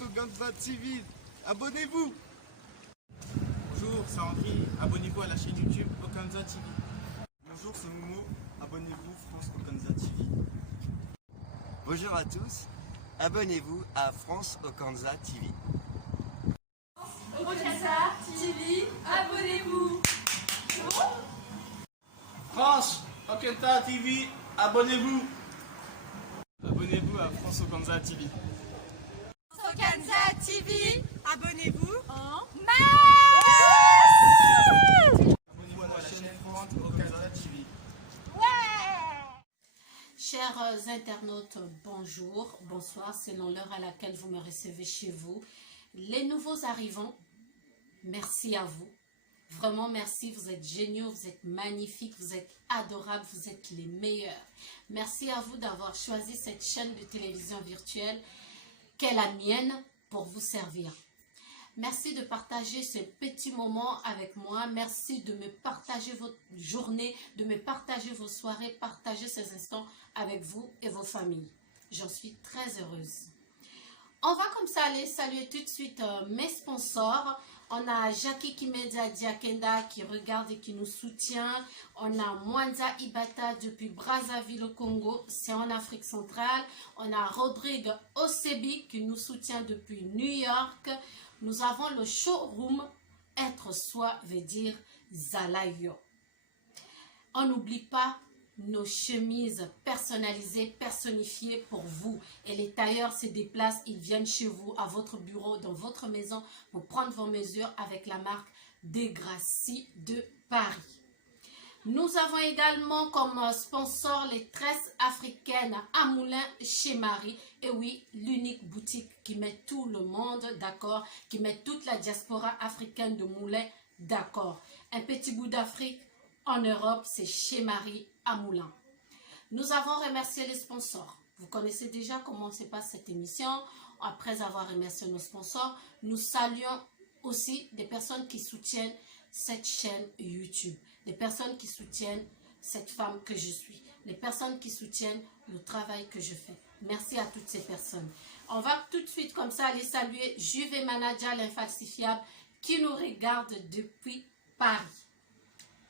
France Oganza TV. Abonnez-vous. Bonjour, c'est André. Abonnez-vous à la chaîne YouTube Oganza TV. Bonjour, c'est Momo. Abonnez-vous France Oganza TV. Bonjour à tous. Abonnez-vous à France Oganza TV. Oganza TV, abonnez-vous. France Oganza TV, abonnez-vous. Abonnez-vous à France Oganza TV. Oganza TV, abonnez-vous en Abonnez-vous à la chaîne France Oganza TV. Chers internautes, bonjour, bonsoir, selon l'heure à laquelle vous me recevez chez vous. Les nouveaux arrivants, merci à vous. Vraiment merci, vous êtes géniaux, vous êtes magnifiques, vous êtes adorables, vous êtes les meilleurs. Merci à vous d'avoir choisi cette chaîne de télévision virtuelle qu'est la mienne pour vous servir. Merci de partager ce petit moment avec moi. Merci de me partager votre journée, de me partager vos soirées, partager ces instants avec vous et vos familles. J'en suis très heureuse. On va comme ça aller saluer tout de suite mes sponsors. On a Jackie Kimedia Diakenda qui regarde et qui nous soutient. On a Mwanza Ibata depuis Brazzaville au Congo, c'est en Afrique centrale. On a Rodrigue Osebi qui nous soutient depuis New York. Nous avons le showroom Être Soi veut dire Zalayo. On n'oublie pas nos chemises personnalisées, personnifiées pour vous. Et les tailleurs se déplacent, ils viennent chez vous, à votre bureau, dans votre maison, pour prendre vos mesures avec la marque Degrassi de Paris. Nous avons également comme sponsor les tresses africaines à Moulin chez Marie. Et oui, l'unique boutique qui met tout le monde d'accord, qui met toute la diaspora africaine de Moulin d'accord. Un petit bout d'Afrique en Europe, c'est chez Marie à Moulin. Nous avons remercié les sponsors. Vous connaissez déjà comment se passe cette émission. Après avoir remercié nos sponsors, nous saluons aussi des personnes qui soutiennent cette chaîne YouTube. Des personnes qui soutiennent cette femme que je suis. Les personnes qui soutiennent le travail que je fais. Merci à toutes ces personnes. On va tout de suite comme ça aller saluer Juve Manager l'infalsifiable qui nous regarde depuis Paris.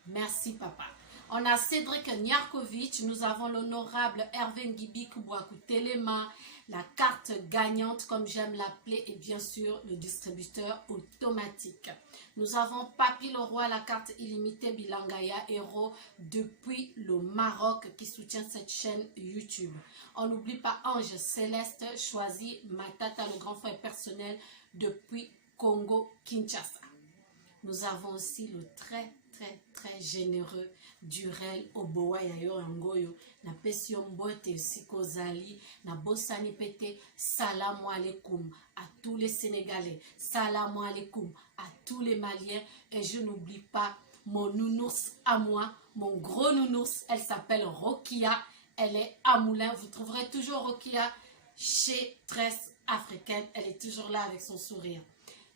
Merci papa. On a Cédric Niarkovic, nous avons l'honorable Hervé Ngibi Kubwaku Telema, la carte gagnante comme j'aime l'appeler et bien sûr le distributeur automatique. Nous avons Papi Leroy, la carte illimitée Bilangaya Héros depuis le Maroc qui soutient cette chaîne YouTube. On n'oublie pas Ange Céleste choisi Matata, le grand frère personnel depuis Congo Kinshasa. Nous avons aussi le très généreux Durel Oboa Yayo Angoyo na Pession Bote Sikozali na Bossani Pete. Salam alaikum à tous les Sénégalais, salam alaikum à tous les Maliens et je n'oublie pas mon nounours à moi, mon gros nounours, elle s'appelle Rokia, elle est à Moulin, vous trouverez toujours Rokia chez Tresse Africaine, elle est toujours là avec son sourire.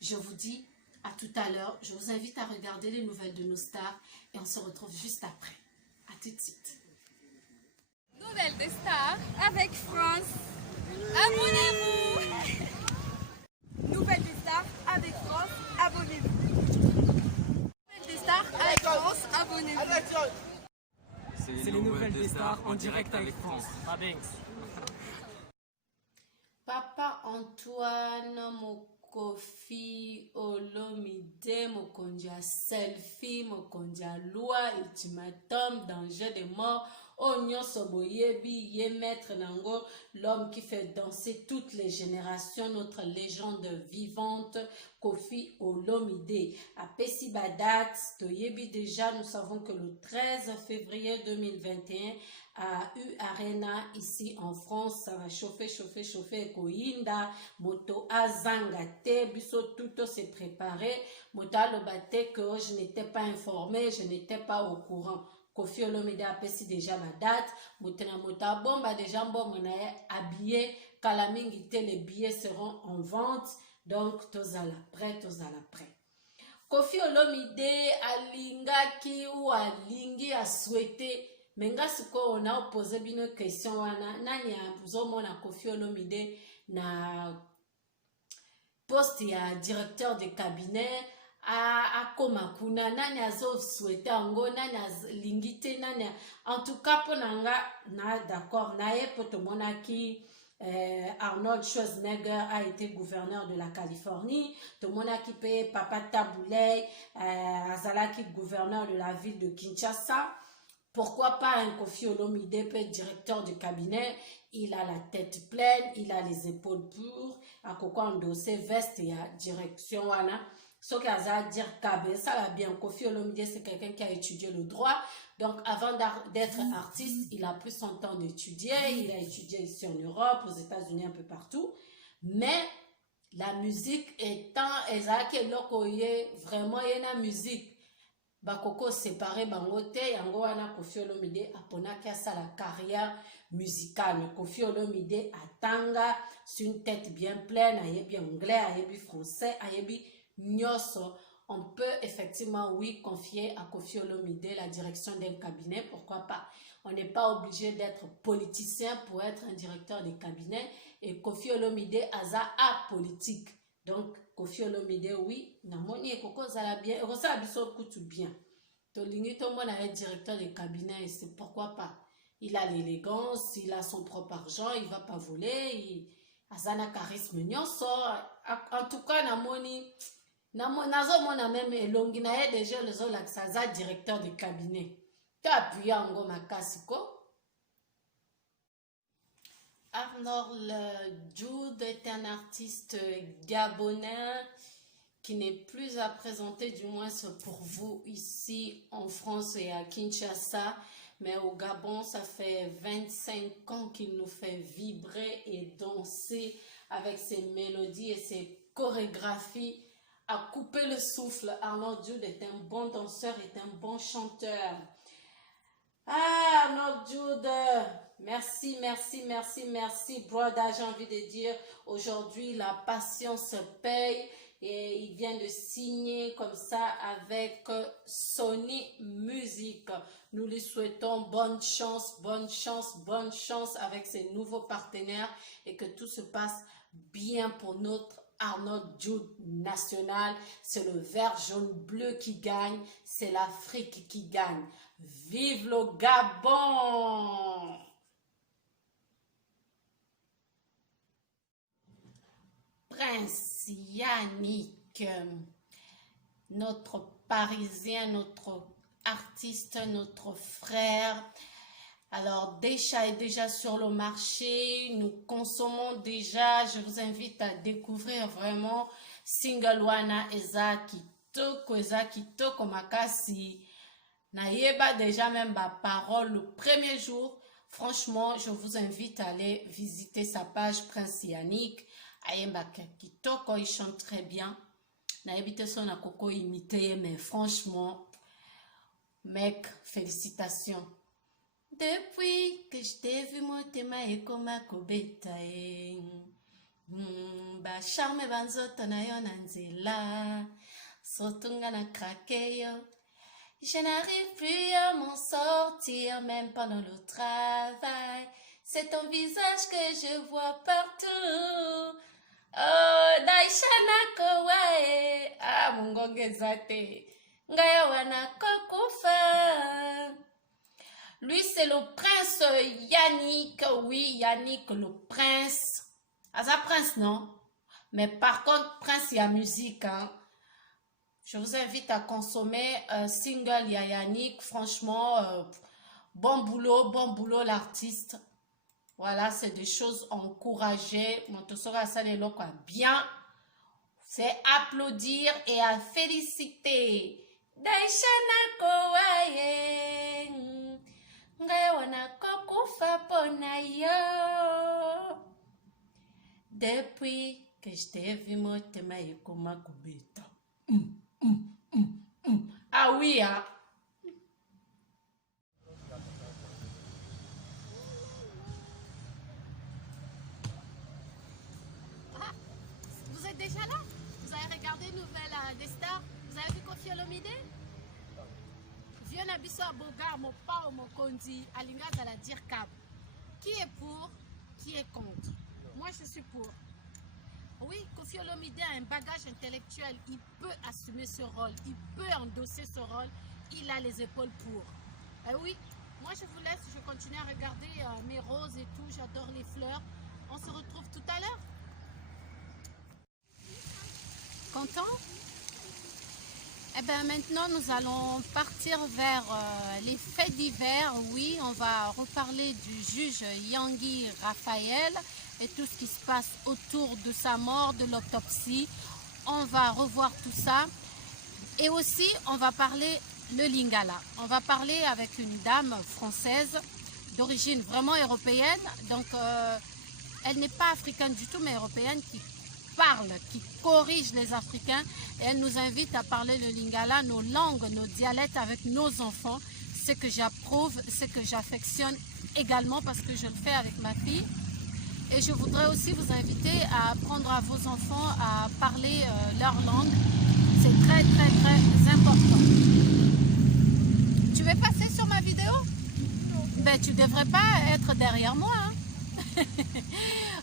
Je vous dis à tout à l'heure, je vous invite à regarder les nouvelles de nos stars et on se retrouve juste après. À tout de suite. Nouvelles des stars avec France. Abonnez-vous. Nouvelles des stars avec France. Abonnez-vous. Nouvelles des stars avec France. Abonnez-vous. C'est les nouvelles des stars en direct avec France. Papa Antoine Kofi Olomide, Mokondia selfie, Mokondia loi, ultimatum, danger de mort, Onyo Soboyebi, Yemetre Nango, l'homme qui fait danser toutes les générations, notre légende vivante, Kofi Olomide. À Pessi Badat, Toyebi déjà, nous savons que le 13 février 2021, à U Arena, ici en France, ça va chauffer, Koinda, Moto Azangate, Biso tout s'est préparé, Moto Alobate que je n'étais pas informé, je n'étais pas au courant. Kofi Olomide a pessi déjà ma date, Motena Mota Bomba déjà bon habillé, Kalamingite, les billets seront en vente, donc tozala prêt. Kofi Olomide alingaki ou alingi a souhaité. Menga siko on a posé une question wana nani a zomona Kofi Olomide na poste ya directeur de cabinet akoma kuna nani azo souhaité ango nani lingite nani en tout cas pour nanga na d'accord na ye poto monaki Arnold Schwarzenegger a été gouverneur de la Californie. Tout le monde a kippé Papa Taboulay, Azalaki gouverneur de la ville de Kinshasa. Pourquoi pas un Kofi Olomide peut être directeur de cabinet? Il a la tête pleine, il a les épaules pures. À quoi endossé veste et à direction wana. Ce qu'il a dire Kabe, ça va bien. Kofi Olomide, c'est quelqu'un qui a étudié le droit. Donc, avant d'être artiste, il a pris son temps d'étudier. Il a étudié ici en Europe, aux États-Unis, un peu partout. Mais la musique étant, vraiment, il y a une musique. Bakoko séparé bangote, yango wana Kofi Olomide aponaki asa la carrière musicale. Mais Kofi Olomide atanga sur une tête bien pleine, ayebi anglais, ayebi français, ayebi nyoso. On peut effectivement, oui, confier à Kofi Olomide la direction d'un cabinet, pourquoi pas. On n'est pas obligé d'être politicien pour être un directeur de cabinet. Et Kofi Olomide aza apolitique. Donc, Kofi Olomide, oui, namoni et Koko zala bien, et ça abiso kutu bien. Tolingi to mon directeur de cabinet, et c'est pourquoi pas. Il a l'élégance, il a son propre argent, il va pas voler, il a un charisme nyonso. En tout cas, namoni, nazo mona même elongi na ye déjà les autres là directeur de cabinet. Tu as appuyé en go makasiko. Arnold Jude est un artiste gabonais qui n'est plus à présenter, du moins pour vous ici en France et à Kinshasa. Mais au Gabon, ça fait 25 ans qu'il nous fait vibrer et danser avec ses mélodies et ses chorégraphies. À couper le souffle, Arnold Jude est un bon danseur, est un bon chanteur. Ah, Arnold Jude, merci, merci, merci, merci, brother, j'ai envie de dire, aujourd'hui, la patience paye et il vient de signer comme ça avec Sony Music. Nous lui souhaitons bonne chance, bonne chance, bonne chance avec ses nouveaux partenaires et que tout se passe bien pour notre Arnold Jude national. C'est le vert, jaune, bleu qui gagne, c'est l'Afrique qui gagne. Vive le Gabon! Prince Yannick, notre Parisien, notre artiste, notre frère. Alors, Desha est déjà sur le marché, nous consommons déjà, je vous invite à découvrir vraiment Single Wana Eza Kitoko Makasi. Naïeba déjà même ma parole le premier jour. Franchement, je vous invite à aller visiter sa page Prince Yannick. Ayemba Kitoko, il chante très bien. Naïbite son a Koko imité, mais franchement, mec, félicitations. Depuis que je t'ai vu, mon tema est comme un kobeta. Ba charme banzota na yo nanzela. Sotunga na krake yo. Je n'arrive plus à m'en sortir, même pendant le travail. C'est ton visage que je vois partout. Oh, Daishana Kowae. Ah, Mungongezate. Ngaya wana kokufa. Lui, c'est le prince Yannick. Oui, Yannick, le prince. Ah, ça, prince, non? Mais par contre, prince, il y a musique, hein. Je vous invite à consommer single ya Yannick. Franchement, bon boulot l'artiste. Voilà, c'est des choses encouragées. Montosora Salelo quoi bien. C'est applaudir et à féliciter. Daishana Kowaye. Ngawana kokufa pona yo. Depuis que je t'ai vu, mon tema yekoma kubeta. Ah oui, hein. Ah, vous êtes déjà là? Vous avez regardé Nouvelle des Stars? Vous avez vu Kofi Olomide? Vieux Nabiso Aboga, mon pa mon kondi, Alinga Zala Dirkab. Qui est pour? Qui est contre? Moi je suis pour. Oui, Koffi Olomide a un bagage intellectuel. Il peut assumer ce rôle. Il peut endosser ce rôle. Il a les épaules pour. Oui, moi je vous laisse. Je continue à regarder mes roses et tout. J'adore les fleurs. On se retrouve tout à l'heure. Content? Eh bien maintenant nous allons partir vers les faits divers. Oui, on va reparler du juge Yangui Raphaël et tout ce qui se passe autour de sa mort, de l'autopsie. On va revoir tout ça. Et aussi on va parler le Lingala. On va parler avec une dame française d'origine vraiment européenne. Donc elle n'est pas africaine du tout mais européenne qui parle, qui corrige les Africains et elle nous invite à parler le Lingala, nos langues, nos dialectes avec nos enfants, ce que j'approuve, ce que j'affectionne également parce que je le fais avec ma fille. Et je voudrais aussi vous inviter à apprendre à vos enfants à parler leur langue. C'est très très très important. Tu veux passer sur ma vidéo? Ben tu devrais pas être derrière moi. Hein?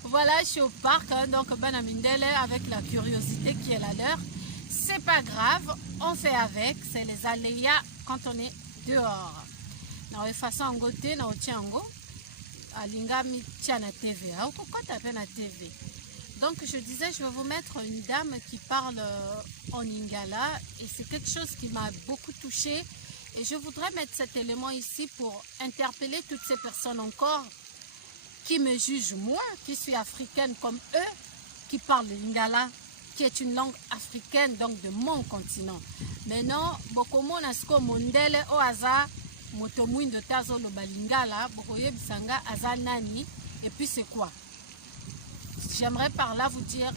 Voilà, je suis au parc, hein, donc Banamindele avec la curiosité qui est la leur. C'est pas grave, on fait avec, c'est les aléas quand on est dehors. Na façon en côté, na otiango, alinga mi tiana TV, au kokota na TV. Donc je disais, je vais vous mettre une dame qui parle en lingala et c'est quelque chose qui m'a beaucoup touchée et je voudrais mettre cet élément ici pour interpeller toutes ces personnes encore qui me jugent moi, qui suis africaine comme eux, qui parlent le lingala, qui est une langue africaine, donc de mon continent. Maintenant, bokomo nasko mondele o aza motomwindo tazo lo balingala, bokoye bisanga aza nani, et puis c'est quoi? J'aimerais par là vous dire,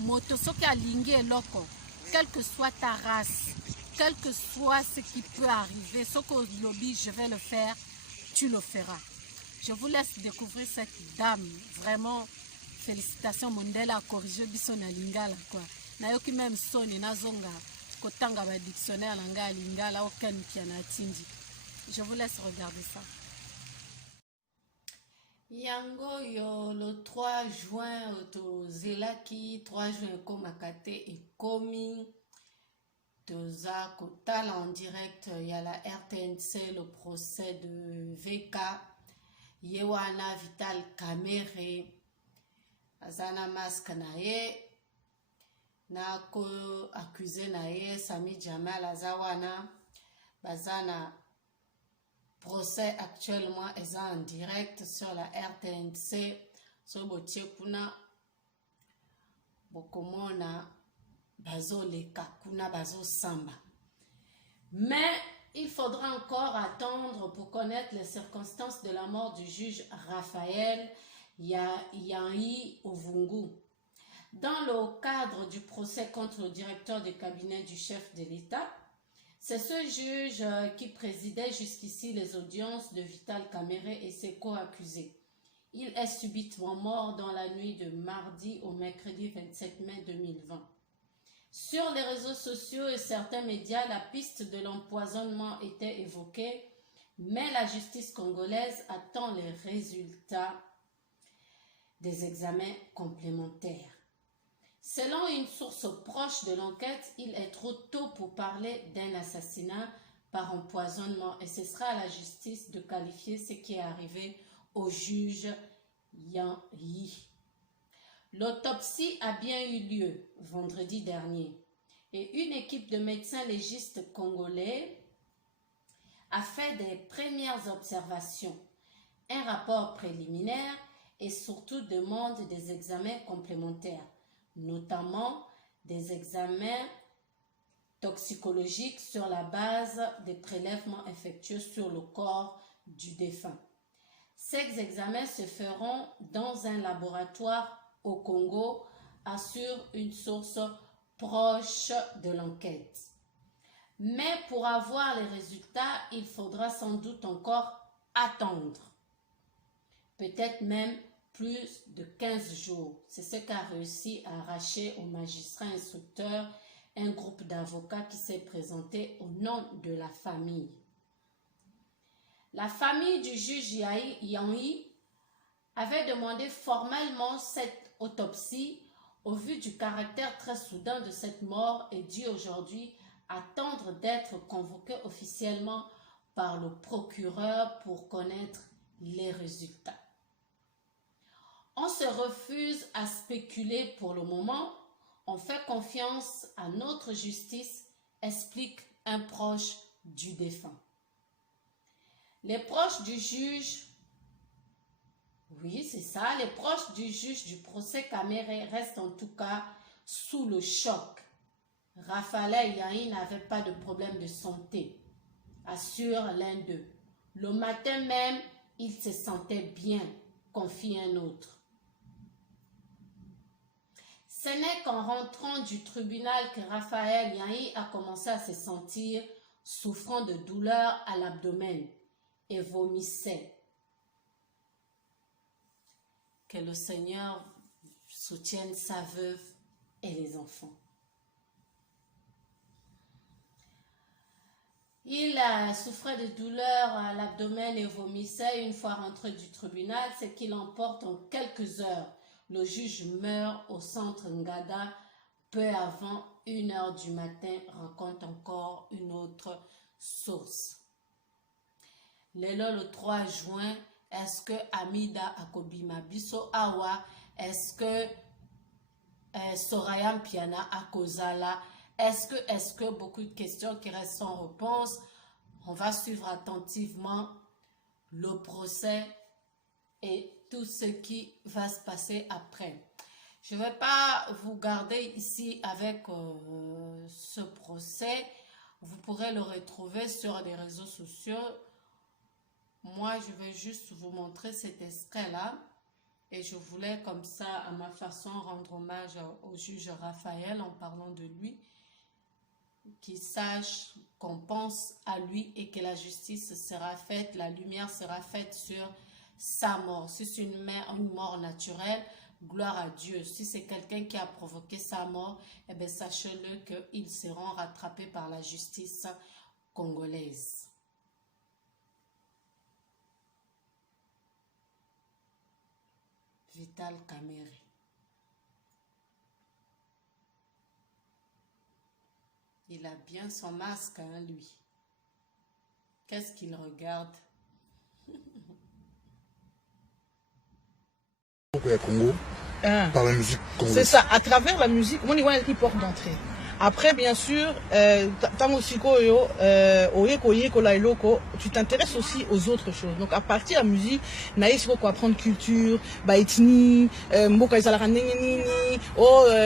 moto soki alingi eloko, quelle que soit ta race, quel que soit ce qui peut arriver, ce que lobby je vais le faire, tu le feras. Je vous laisse découvrir cette dame. Vraiment, félicitations Mondela a corrigé biso na lingala quoi. Nayoki même soni na zonga kotanga ba dictionnaire langa lingala aucun qui en a tindi. Je vous laisse regarder ça. Yango yo le 3 juin to zelaki 3 juin komakate et komi toza kotala en direct il y a la RTNC le procès de VK Yewana Vital Kamere azana masque na ye na ko accusé na ye Sami Jamal azawana bazana procès actuellement est en direct sur la RTNC so botie kuna bokomona bazo leka kuna bazo samba mais il faudra encore attendre pour connaître les circonstances de la mort du juge Raphaël Yangi Ovungu. Dans le cadre du procès contre le directeur du cabinet du chef de l'État, c'est ce juge qui présidait jusqu'ici les audiences de Vital Kamere et ses co-accusés. Il est subitement mort dans la nuit de mardi au mercredi 27 mai 2020. Sur les réseaux sociaux et certains médias, la piste de l'empoisonnement était évoquée, mais la justice congolaise attend les résultats des examens complémentaires. Selon une source proche de l'enquête, il est trop tôt pour parler d'un assassinat par empoisonnement et ce sera à la justice de qualifier ce qui est arrivé au juge Yang Yi. L'autopsie a bien eu lieu vendredi dernier et une équipe de médecins légistes congolais a fait des premières observations, un rapport préliminaire et surtout demande des examens complémentaires, notamment des examens toxicologiques sur la base des prélèvements effectués sur le corps du défunt. Ces examens se feront dans un laboratoire au Congo, assure une source proche de l'enquête. Mais pour avoir les résultats, il faudra sans doute encore attendre. Peut-être même plus de 15 jours. C'est ce qu'a réussi à arracher au magistrat instructeur un groupe d'avocats qui s'est présenté au nom de la famille. La famille du juge Yangi avait demandé formellement cette autopsie Au vu du caractère très soudain de cette mort, est dû aujourd'hui attendre d'être convoqué officiellement par le procureur pour connaître les résultats. On se refuse à spéculer pour le moment. On fait confiance à notre justice, explique un proche du défunt. Les proches du juge, oui c'est ça, les proches du juge du procès Kamere restent en tout cas sous le choc. Raphaël Yahi n'avait pas de problème de santé, assure l'un d'eux. Le matin même, il se sentait bien, confie un autre. Ce n'est qu'en rentrant du tribunal que Raphaël Yahi a commencé à se sentir souffrant de douleurs à l'abdomen et vomissait. Que le Seigneur soutienne sa veuve et les enfants. Il souffrait de douleurs à l'abdomen et vomissait une fois rentré du tribunal, ce qui l'emporte en quelques heures. Le juge meurt au centre Ngada peu avant 1h du matin, raconte encore une autre source. Le 3 juin, est-ce que Amida Akobima Biso Awa, est-ce que Soraya Piana Akozala, est-ce que beaucoup de questions qui restent sans réponse. On va suivre attentivement le procès et tout ce qui va se passer après. Je ne vais pas vous garder ici avec ce procès. Vous pourrez le retrouver sur les réseaux sociaux. Moi, je vais juste vous montrer cet extrait-là. Et je voulais comme ça, à ma façon, rendre hommage au juge Raphaël en parlant de lui. Qu'il sache qu'on pense à lui et que la justice sera faite, la lumière sera faite sur sa mort. Si c'est une mort naturelle, gloire à Dieu. Si c'est quelqu'un qui a provoqué sa mort, eh bien, sachez-le qu'ils seront rattrapés par la justice congolaise. Vital Kamerhe. Il a bien son masque, hein, lui. Qu'est-ce qu'il regarde? Congo, par la musique congolaise. C'est ça, à travers la musique, on y voit une porte d'entrée. Après, bien sûr, tu t'intéresses aussi aux autres choses. Donc, à partir de la musique, naïs faut apprendre culture, ethnie, mboka izalaka ndenge nini,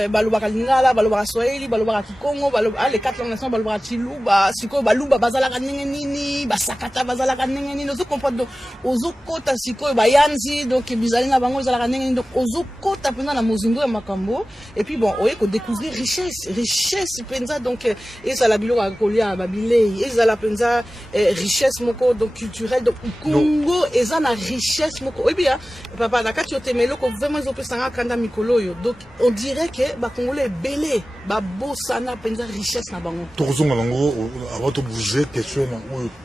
balobaka lingala, balobaka swahili, balobaka kikongo, les 4 langues nationales, balobaka chiluba, siko baluba bazalaka ndenge nini, basakata bazalaka ndenge nini. Ozo comprendre donc ozo kota siko bayanzi, donc bizali na bango izalaka ndenge nini. Donc ozo kota pendant la mozindo ya makambo et puis bon, oye ko découvrir richesse penza donc ezala biloko akolia babilei ezala penza richesse moko donc culturelle donc Congo ezana richesse moko et bien papa na kati otemelo ko vraiment ezopesanga kanda mikolo yo donc on dirait que ba congolais belé ba bosana penza richesse na bango tozonga nango avant de bouger question na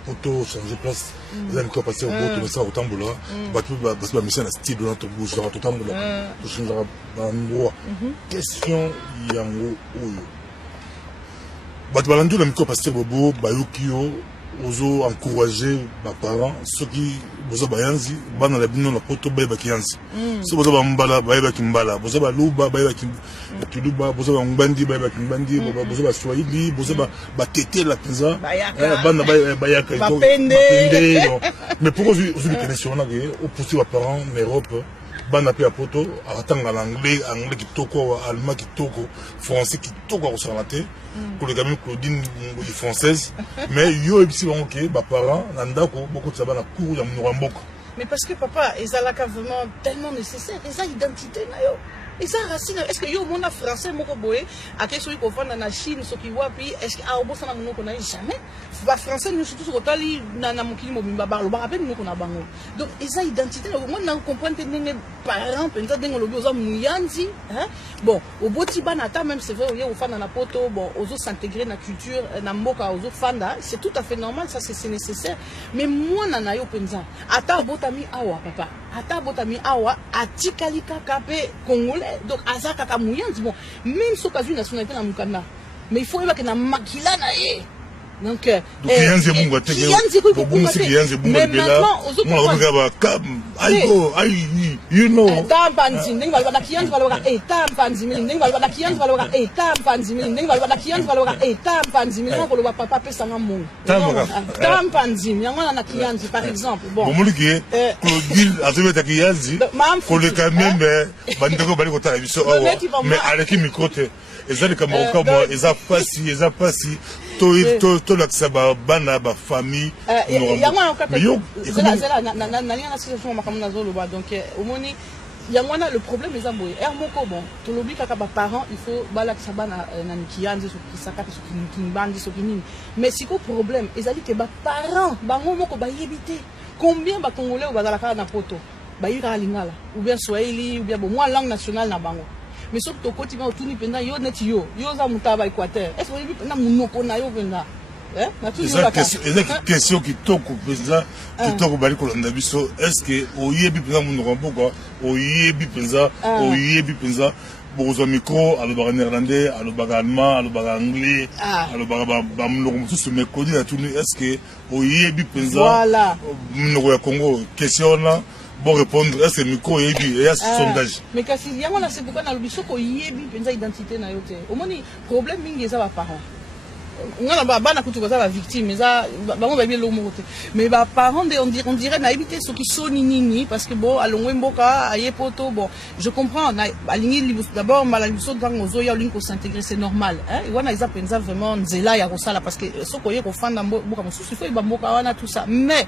poto changer place les amis qui passer au bout de ça au tambola parce que mission na style dans notre bouge dans tambola to changer endroit question yango oyo bato balandu na miko pasteur bobo bayokio ozo encourager ba parents ceux qui bozo bayanzi bana la bino na poto bayeba kiyanzi so bozo bambala bayeba kimbala bozo baluba bayeba kiluba bozo bambandi bayeba kimbandi bozo ba swahili bozo ba tete la penza bana bayaka bapende mais pourquoi vous connaissez on a au pousser ba parents en Europe bana pe poto atanga l'anglais kitoko allemand kitoko français kitoko ko sanate pour les gamins Claudine française mais yo ebisi bango ke ba parents na ndako beaucoup de bana cours ya muramboko mais parce que papa ezalaka vraiment tellement nécessaire eza identité na yo eza racine est-ce que yo mona français moko boye akeso ko fanda na Chine soki wapi est-ce que a obosana monoko na jamais ba français nous surtout ko tali na mokili mobimba ba lo ba rappelle monoko na bango donc eza identité moi na comprendre ndenge parents penza ndenge lobi oza muyanzi hein bon oboti bana ta même c'est vrai yo fanda na poto bon ozo s'intégrer na culture na mboka ozo fanda c'est tout à fait normal ça c'est nécessaire mais moi na yo penza ata botami awa papa ata botami awa atikali kaka pe congolais donc aza kaka moyandi bon même soki azwi nationalité na mokanda mais il faut yeba ke na makila na ye donc kiyanzi bunga te mais maintenant you know tampanzi ndenge baloba na kiyanzi baloba tampanzi ndenge baloba na kiyanzi baloba tampanzi ndenge baloba na kiyanzi baloba tampanzi ndenge baloba papa pesa nga mungu tampanzi yango na kiyanzi par exemple bon bomuliki Claudine azobeta kiyanzi koleka membe bandeko bali kotala biso awa mais aleki micro te ezali kama okamo eza pasi to lakisa bana ba famille yango zela nalinga na situation makambo nazoloba donc omoni yango wana le problème eza boye moko bon tolobi kaka ba parents il faut balakisa bana na kiyanzi soki sakati soki kimbandi soki nini mais siko problème ezali ke ba parents bango moko bayebi te combien ba congolais bazalaka na poto bayika lingala ou bien swahili ou bien bon moi langue nationale na bango mais soki tokoti ma otuni penda yo neti yo za mutaba Équateur est-ce que penda munoko na yo penda question kitoko penza kitoko bali kolanda biso est-ce que oyebi penza munoko mboka oyebi penza bozo micro alobaka néerlandais alobaka allemand alobaka anglais alobaka ba munoko mosusu mais kodi na tuni est-ce que oyebi penza munoko ya Congo question na bon répondre est-ce que micro yebi et sondage mais kasi yango na c'est pourquoi na lobi soko yebi penza identité na yo te omoni problème mingi eza ba parents ngana bana kutu baza ba victime eza bango ba bien lomo te mais ba parents on dirait na éviter ce qui soni nini parce que bon alongwe mboka aye poto bon je comprends na alingi d'abord malaliso dans ozo ya linko s'intégrer c'est normal hein wana eza penza vraiment nzela ya kosala parce que soko ye ko fanda mboka mosusu il faut ba mboka wana tout ça mais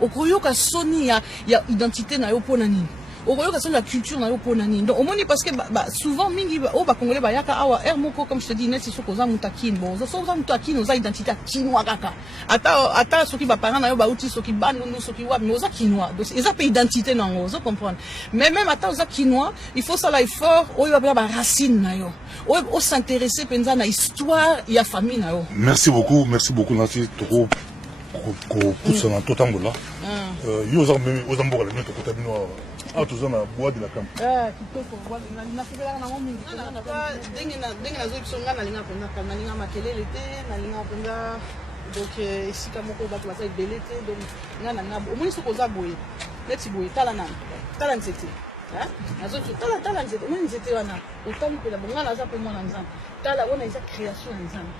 okoyoka soni ya identité na yo pona nini okoyoka soni la culture na yo pona nini donc omoni parce que souvent mingi ba congolais ba yaka awa moko comme je te dis net soko za mutakine bon zo za mutakine oza identité chinois kaka ata soki ba parents na yo ba uti soki bandundu soki wa mais oza chinois donc eza pe identité na ngo zo comprendre mais même ata oza chinois il faut ça là effort oyo ba racine na yo o s'intéresser penza na histoire ya famille na yo. Merci beaucoup merci trop kusa na totambola yo oza mboka lemi tokota bino awa toza na bois de la camp kitoko nafubelaka nango mingi ndenge nazoyi biso nga nalinga mpenza nalinga makelele te nalinga mpenza donc esika moko bato baza ebele te donc nga nalinga omoni soki oza boye neti boye tala nzete tala nzete omoni nzete wana otali mpela bo nga naza mpe mwana nzambe tala wana eza création ya nzambe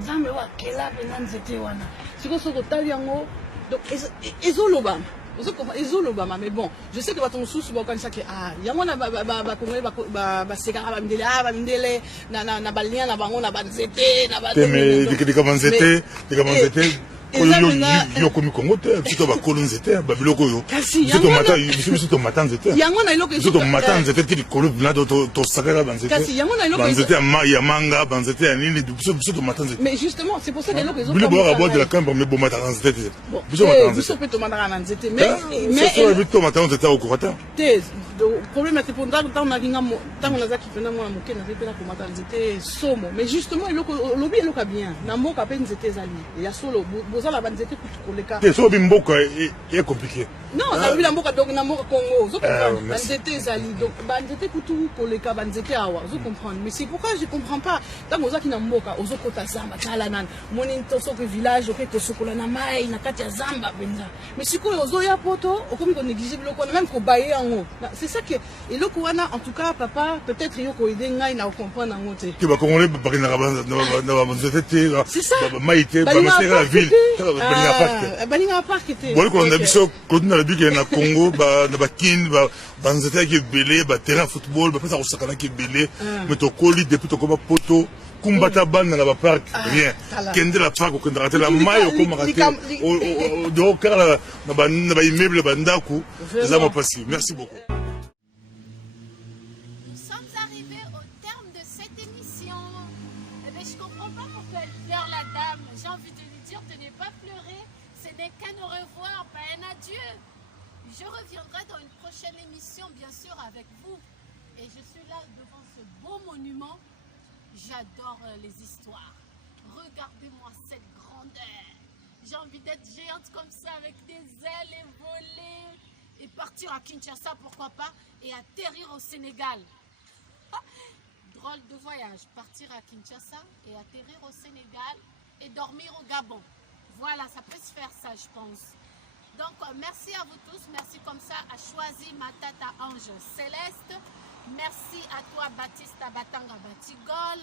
nzambe wakela pena nzete wana sikoyo soki otali yango donc ezolobama mais bon je sais que bato mosusu bakokanisaki yango na bakongole basekaka bamindele na balia na bango na banzete likama nzete yo komi Congo te biso bakolo nzete babiloko oyo biso tomata nzete biso tomata nzete ti likolo bina tosakaka banzete ya manga banzete ya nini biso tomata nzete mais justement c'est pour ça que bino boyaka bois de la camp mais bomataka nzete te biso mpe tomataka na nzete mais tomataka nzete akokoka te problème ete mpo ntango nazaki mpena mwana moke nazali mpena komata nzete somo mais justement lobi eloka bien na mboka mpe nzete ezali ya solo bozala banzete kutu koleka te soki mboka e compliqué non nalobi na mboka donc na mboka Congo ozo comprendre banzete ezali donc banzete kutu koleka banzete awa ozo comprendre mais c'est pourquoi je comprends pas ntango ozaki na mboka ozokota zamba tala nani moni tosoki village oke kosokola na mai na kati ya zamba mpenza mais sikoyo ozoya poto okomi konéglige biloko wana même kobaye yango c'est ça que eloko wana en tout cas papa peut-être yo koyede ngai na comprendre yango te ke bakongolais bakendaka na banzete te mai te bamaseka la ville balinga park te boli kolanda biso kodi na lobi ke na Congo na bakini banzete yaki ebele baterrain football bapesa kosakanaki ebele mais tokoli depuis tokoma poto kumbata bana na bapark rien kende la park okendaka te la mai okomaka te dokara na baimmeuble bandako eza mopasi. Merci beaucoup. Nous sommes arrivés au terme de cette émission. Je comprends pas pourquoi elle pleure la dame. J'ai envie de lui dire de ne pas pleurer. Ce n'est qu'un au revoir, pas un adieu. Je reviendrai dans une prochaine émission, bien sûr, avec vous. Et je suis là devant ce beau monument. J'adore les histoires. Regardez-moi cette grandeur. J'ai envie d'être géante comme ça avec des ailes et voler et partir à Kinshasa, pourquoi pas, et atterrir au Sénégal. Drôle de voyage, partir à Kinshasa et atterrir au Sénégal et dormir au Gabon. Voilà, ça peut se faire ça, je pense. Donc, merci à vous tous. Merci comme ça à choisi ma tata Ange Céleste. Merci à toi, Baptiste Abatanga Batigol.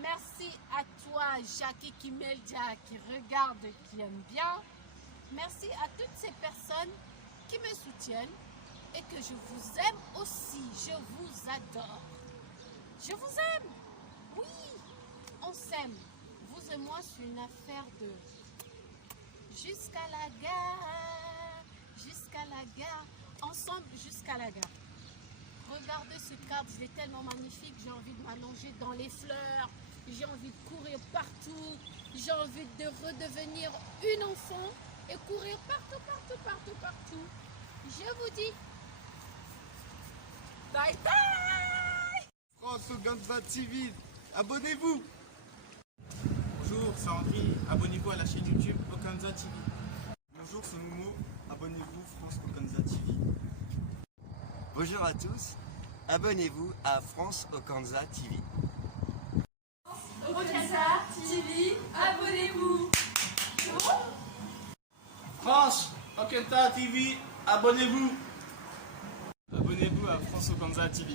Merci à toi, Jackie Kimeldia, qui regarde et qui aime bien. Merci à toutes ces personnes qui me soutiennent et que je vous aime aussi. Je vous adore. Je vous aime. Oui, on s'aime. Vous et moi, c'est une affaire de jusqu'à la gare. Jusqu'à la gare. Ensemble jusqu'à la gare. Regardez ce cadre, il est tellement magnifique. J'ai envie de m'allonger dans les fleurs. J'ai envie de courir partout. J'ai envie de redevenir une enfant et courir partout, partout, partout, partout. Je vous dis bye bye. France Oganza TV, abonnez-vous. Bonjour, c'est André, abonnez-vous à la chaîne YouTube Oganza TV. Bonjour, c'est Momo. Abonnez-vous France Okanza TV. Bonjour à tous, abonnez-vous à France Okanza TV. Okanza TV, abonnez-vous. France Oganza TV, abonnez-vous. Abonnez-vous à France Oganza TV.